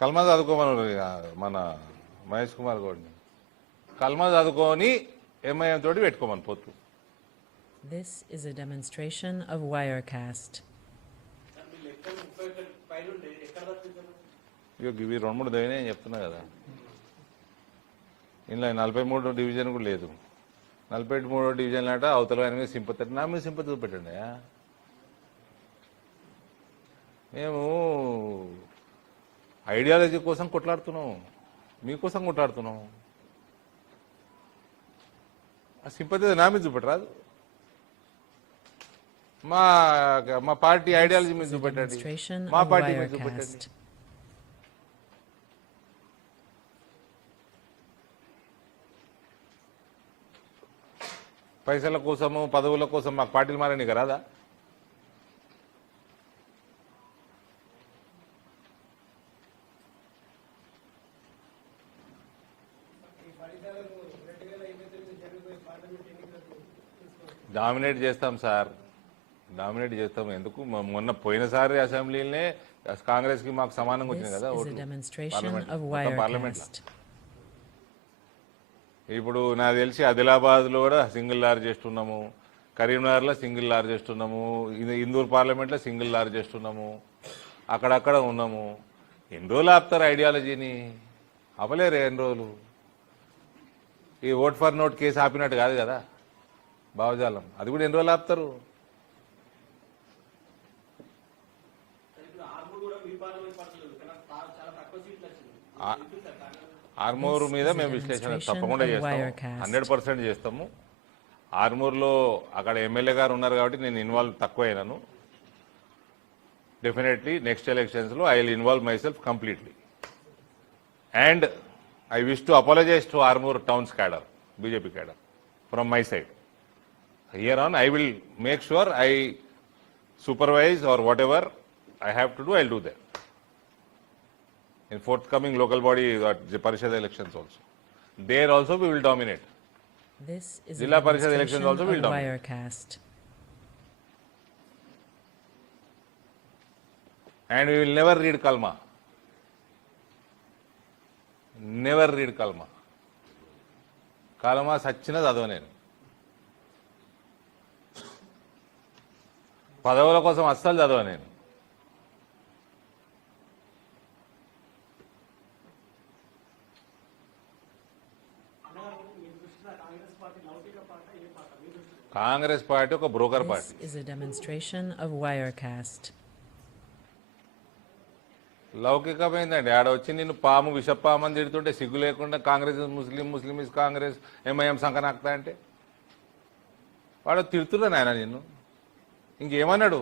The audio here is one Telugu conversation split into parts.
కల్మా చదువుకోమని మన మహేష్ కుమార్ గౌడ్ని కల్మా చదువుకొని ఎంఐఎం తోటి పెట్టుకోమని పొత్తు. This is a demonstration of Wirecast. ఇవి 2-3 దైనా నేను చెప్తున్నా కదా. ఇందులో 43వ డివిజన్ కూడా లేదు. 43వ డివిజన్ లాట అవతల ఆయన మీద సింపతి, నా మీద సింపతి చూపెట్టండి. మేము ఐడియాలజీ కోసం కొట్లాడుతున్నాం, మీకోసం కొట్లాడుతున్నాం. ఆ సింపతి నా మీద చూపెట్టరాదు. మా పార్టీ ఐడియాలజీ మీద చూపెట్టండి, మా పార్టీ మీద చూపెట్టండి. పైసల కోసము పదవుల కోసం మాకు పార్టీలు మారని రాదా? డామినేట్ చేస్తాం సార్, డామినేట్ చేస్తాం. ఎందుకు మొన్న పోయినసారి అసెంబ్లీనే కాంగ్రెస్ కి మాకు సమానంగా వచ్చింది కదా పార్లమెంట్. ఇప్పుడు నాకు తెలిసి ఆదిలాబాద్ లో కూడా సింగిల్ లార్జెస్ట్ ఉన్నాము, కరీంనగర్ లో సింగిల్ లార్జెస్ట్ ఉన్నాము, ఇందూరు పార్లమెంట్ లో సింగిల్ లార్జెస్ట్ ఉన్నాము, అక్కడక్కడ ఉన్నాము. ఎన్ని రోజులు ఆపుతారు ఐడియాలజీని? ఆపలేరు ఎన్ని రోజులు. ఈ ఓట్ ఫర్ నోట్ కేసు ఆపినట్టు కాదు కదా భావజాలం, అది కూడా ఎన్ని రోజులు ఆపుతారు? ఆర్మూర్ మీద మేము విశ్లేషణ తప్పకుండా చేస్తాము, 100% చేస్తాము. ఆర్మూర్లో అక్కడ ఎమ్మెల్యే గారు ఉన్నారు కాబట్టి నేను ఇన్వాల్వ్ తక్కువ అయినాను. డెఫినెట్లీ నెక్స్ట్ ఎలక్షన్స్లో I will involve myself completely. And I wish to apologise to Armoor towns cadre, BJP cadre, from my side. Here on, I will make sure I supervise or whatever I have to do, I'll do that. In forthcoming local body Parishad elections also. There also we will dominate. This is Zilla Parishad elections also we will dominate. Wirecast. And we will never read Kalma. Never read Kalma. Kalma సచ్చిన చదవ నేను. పదవుల కోసం అస్సలు చదవ నేను. కాంగ్రెస్ పార్టీ ఒక broker party. This is a demonstration of Wirecast. లౌకికమైందండి. ఆడ వచ్చి నిన్ను పాము విషపామని తిడుతుంటే సిగ్గు లేకుండా కాంగ్రెస్ ముస్లిం ఇస్ కాంగ్రెస్ ఎంఐఎం సంకనాక్తా అంటే వాడు తిడుతున్నాను ఆయన నిన్ను. ఇంకేమన్నాడు?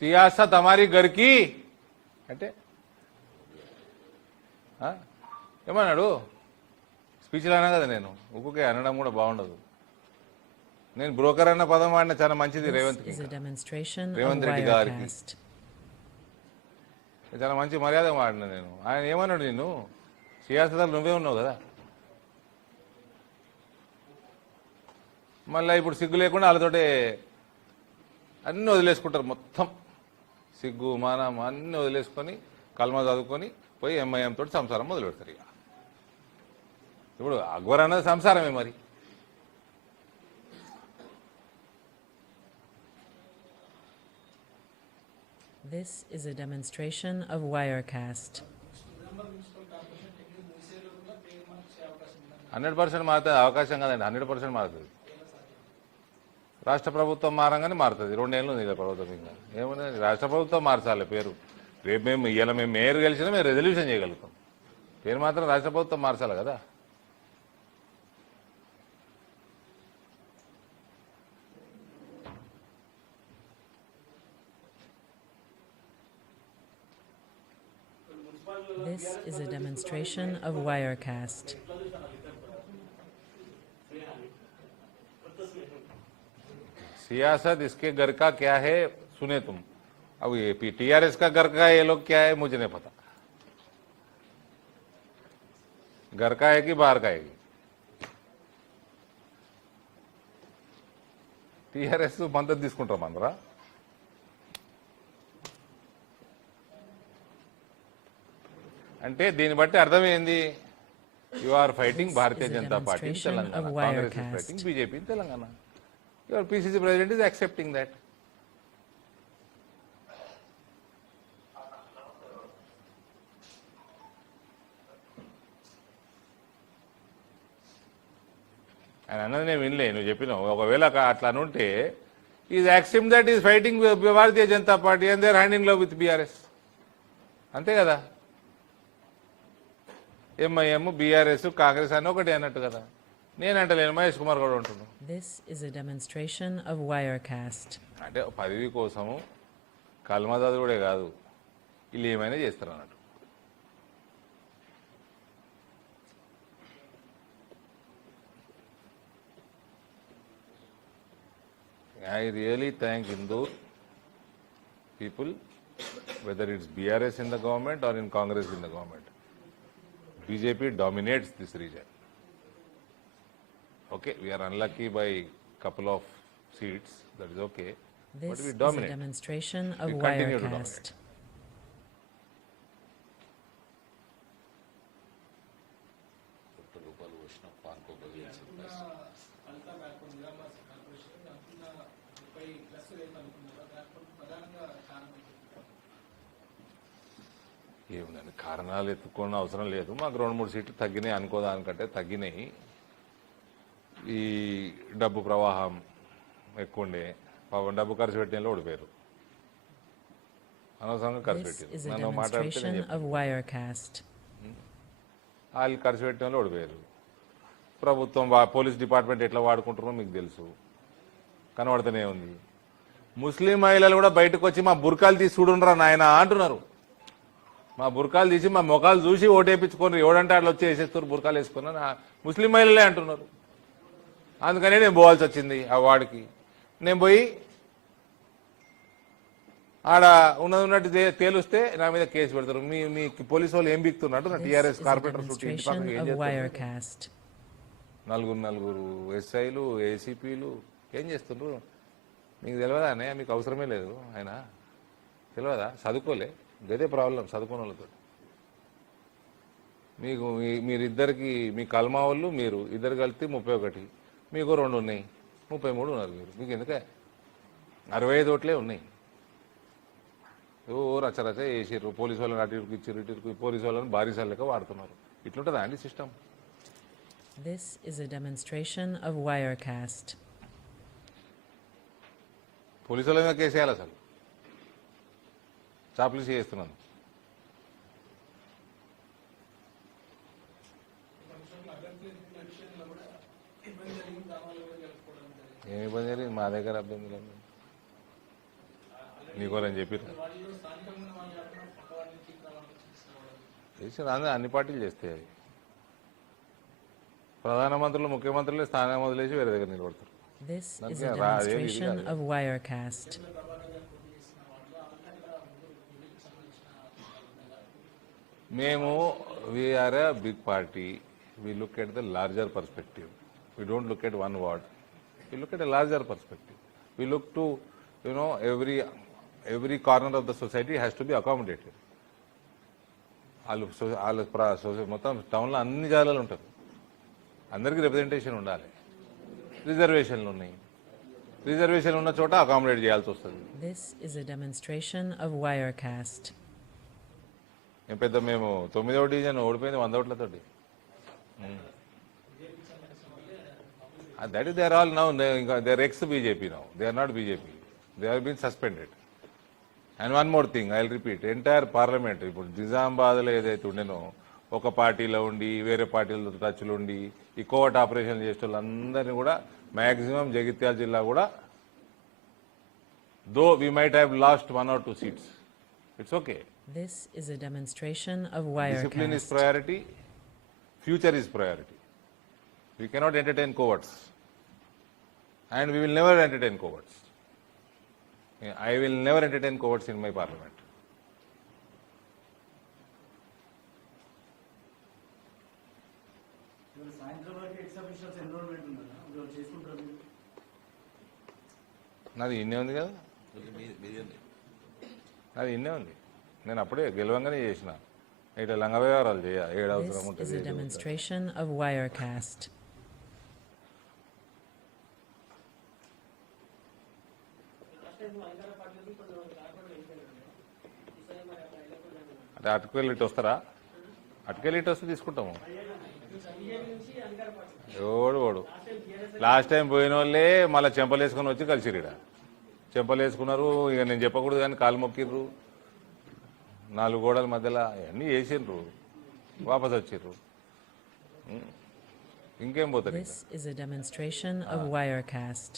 సియాసత్ హమారీ గర్కి అంటే ఏమన్నాడు? స్పీచ్లో అన్నా కదా నేను. ఒక్కొక్క అనడం కూడా బాగుండదు. నేను బ్రోకర్ అన్న పదం వాడిన చాలా మంచిది రేవంత్ రెడ్డి గారికి. చాలా మంచి మర్యాద వాడిన నేను. ఆయన ఏమన్నాడు? నిన్ను సియాసత్ నువ్వే ఉన్నావు కదా. మళ్ళీ ఇప్పుడు సిగ్గు లేకుండా వాళ్ళతోటే అన్నీ వదిలేసుకుంటారు. మొత్తం సిగ్గు మానం అన్నీ వదిలేసుకొని కల్మా చదువుకొని పోయి ఎంఐఎం తోటి సంసారం మొదలు పెడతారు. ఇక ఇప్పుడు అక్బర్ అన్నది సంసారమే మరి. This is a demonstration of Wirecast. 100% మారుతుంది. అవకాశం కదండి, 100% మారుతుంది. రాష్ట్ర ప్రభుత్వం మారంగానే మారుతుంది. 2 ఏళ్ళు ఉంది కదా ప్రభుత్వం. ఇంకా ఏముంది? రాష్ట్ర ప్రభుత్వం మార్చాలి పేరు. రేపు మేము మేయర్ గెలిచినా మేము రెజల్యూషన్ చేయగలుగుతాం. పేరు మాత్రం రాష్ట్ర ప్రభుత్వం మార్చాలి కదా. This is a demonstration of Wirecast. सियासत इसके घर का क्या है सुने तुम. अब ये टीआरएस का घर का ये लोग क्या है मुझे नहीं पता. घर का है कि बाहर का है. టీఆర్ఎస్ మద్దతు తీసుకుంటాం అందరా. అంటే దీన్ని బట్టి అర్థమైంది, you are fighting This Bharatiya is a Janata party in demonstration Telangana, of Congress is Wirecast. Fighting BJP in Telangana. Your PCC president is accepting that. ఆయన అన్నది నేను వినలే, నువ్వు చెప్పినావు. ఒకవేళ అట్లా అనుంటే is accept that is fighting Bharatiya Janata party and they are hand in love with BRS. అంతే కదా, ఎంఐఎం బీఆర్ఎస్ కాంగ్రెస్ అని ఒకటి అన్నట్టు కదా. నేనంటలేను, మహేష్ కుమార్ కూడా ఉంటున్నాను. This is a demonstration of Wirecast. అంటే పదవి కోసము కల్మదాదుడే కాదు, వీళ్ళు ఏమైనా చేస్తారు అన్నట్టు. I really thank Hindu people, whether it's BRS in the government or in Congress in the government. BJP dominates this region. Okay, we are unlucky by couple of seats, that is okay, but This we is a dominate. demonstration of We continue to Wirecast. ఏముందండి, కారణాలు ఎత్తుకోని అవసరం లేదు. మాకు 2-3 సీట్లు తగ్గినాయి అనుకోదానికంటే తగ్గినాయి. ఈ డబ్బు ప్రవాహం ఎక్కువ ఉండే, పాపం డబ్బు ఖర్చు పెట్టిన ఓడిపోయారు, అనవసరంగా ఖర్చు This పెట్టారు. is a నన్ను మాట్లాడితే demonstration of Wirecast. వాళ్ళు ఖర్చు పెట్టిన వాళ్ళు ఓడిపోయారు. ప్రభుత్వం పోలీస్ డిపార్ట్మెంట్ ఎట్లా వాడుకుంటారో మీకు తెలుసు, కనబడుతూనే ఉంది. ముస్లిం మహిళలు కూడా బయటకు వచ్చి మా బుర్కాలు తీసి చూడుండ్రా నాయన అంటున్నారు. మా బుర్కాలు తీసి మా ముఖాలు చూసి ఓటేపించుకొని ఎవడంటే అట్లా వచ్చి వేసేస్తారు బుర్కాలు వేసుకున్నా ముస్లిం మహిళలే అంటున్నారు. అందుకనే నేను పోవాల్సి వచ్చింది ఆ వార్డుకి. నేను పోయి ఆడ ఉన్నట్టు తేలుస్తే నా మీద కేసు పెడతారు. మీ పోలీసు వాళ్ళు ఏం బిక్తున్నట్టు నా This TRS is a corporator చుట్టూ ఇంటి పక్కన demonstration ఏం of చేస్తారు? Wirecast. నలుగురు ఎస్ఐలు ఏసీపీలు ఏం చేస్తుండ్రు మీకు తెలియదా అన్నయ్య? మీకు అవసరమే లేదు ఆయన, తెలియదా? చదువుకోలే, గదే ప్రాబ్లం చదువుకున్న వాళ్ళతో. మీకు మీరిద్దరికి మీ కల్మా వాళ్ళు మీరు ఇద్దరు కలిపి 31, మీకు 2 ఉన్నాయి, 33 ఉన్నారు మీరు. మీకు ఎందుకే 65 ఓట్లే ఉన్నాయి. ఓ రచరచ వేసిర్రు, పోలీసు వాళ్ళని అటు ఇటుకు ఇచ్చిర్రు, ఇటుకు పోలీసు వాళ్ళని బారీసాల లెక్క వాడుతున్నారు. ఇట్లుంటుందా అండి system? This is a demonstration of Wirecast. Police వాళ్ళ మీద కేసేయాలి అసలు, చాపులీసి చేస్తున్నాను. ఏమి ఇబ్బంది జరిగింది? మా దగ్గర ఇబ్బంది లేదు. నీకోరని చెప్పిర్రు చేసి అన్ని పార్టీలు చేస్తాయి. అవి ప్రధానమంత్రులు ముఖ్యమంత్రులే స్థానం వదిలేసి వేరే దగ్గర నిలబడతారు. This is a Nothing wrong. demonstration of Wirecast. మేము we are a big party, we look at the larger perspective. We don't look at one ward, we look at a larger perspective. We look to every corner of the society has to be accommodated. వాళ్ళు మొత్తం టౌన్లో అన్ని జాగాలు ఉంటారు, అందరికీ రిప్రజెంటేషన్ ఉండాలి. రిజర్వేషన్లు ఉన్నాయి, రిజర్వేషన్ ఉన్న చోట అకామిడేట్ చేయాల్సి వస్తుంది. This is a demonstration of Wirecast. ఏం పెద్ద మేము 9వ డివిజన్ ఓడిపోయింది 100 ఓట్లతోటి. That is they are all now ఇంకా they are ex BJP now, they are not BJP, they are been suspended. And one more thing I will repeat, entire parliament ఇప్పుడు నిజామాబాద్లో ఏదైతే ఉండేనో ఒక పార్టీలో ఉండి వేరే పార్టీలతో టచ్లు ఉండి ఈ కోవట్ ఆపరేషన్ చేసే వాళ్ళందరినీ కూడా మ్యాక్సిమం జగిత్యాల జిల్లా కూడా, though we might have lost 1 or 2 seats, it's okay. This is a demonstration of Discipline is Wirecast. priority, future is priority. We cannot entertain cowards, and we will never entertain cowards. I will never entertain cowards in my parliament. నాది ఇన్నే ఉంది కదా, నాది ఇన్నే ఉంది. నేను అప్పుడే గెలవంగానే చేసిన. ఇట్లా లంగ వ్యవహారాలు చేయ ఏడవసరం This is ఉంటుంది a demonstration of Wirecast. అంటే అటుకెళ్ళి ఇటు వస్తారా అటుకెళ్ళి ఇటు వస్తే తీసుకుంటాము ఓడు లాస్ట్ టైం పోయిన వాళ్ళే మళ్ళీ చెంపలు వేసుకొని వచ్చి కలిసిరు ఈడ చెంపలు వేసుకున్నారు ఇక నేను చెప్పకూడదు కానీ కాలు మొక్కిర్రు 4 గోడల మధ్యలో అవన్నీ వేసిండ్రు వాపస్ వచ్చిర్రు ఇంకేం పోతారు ఇంకా This is a demonstration of Wirecast.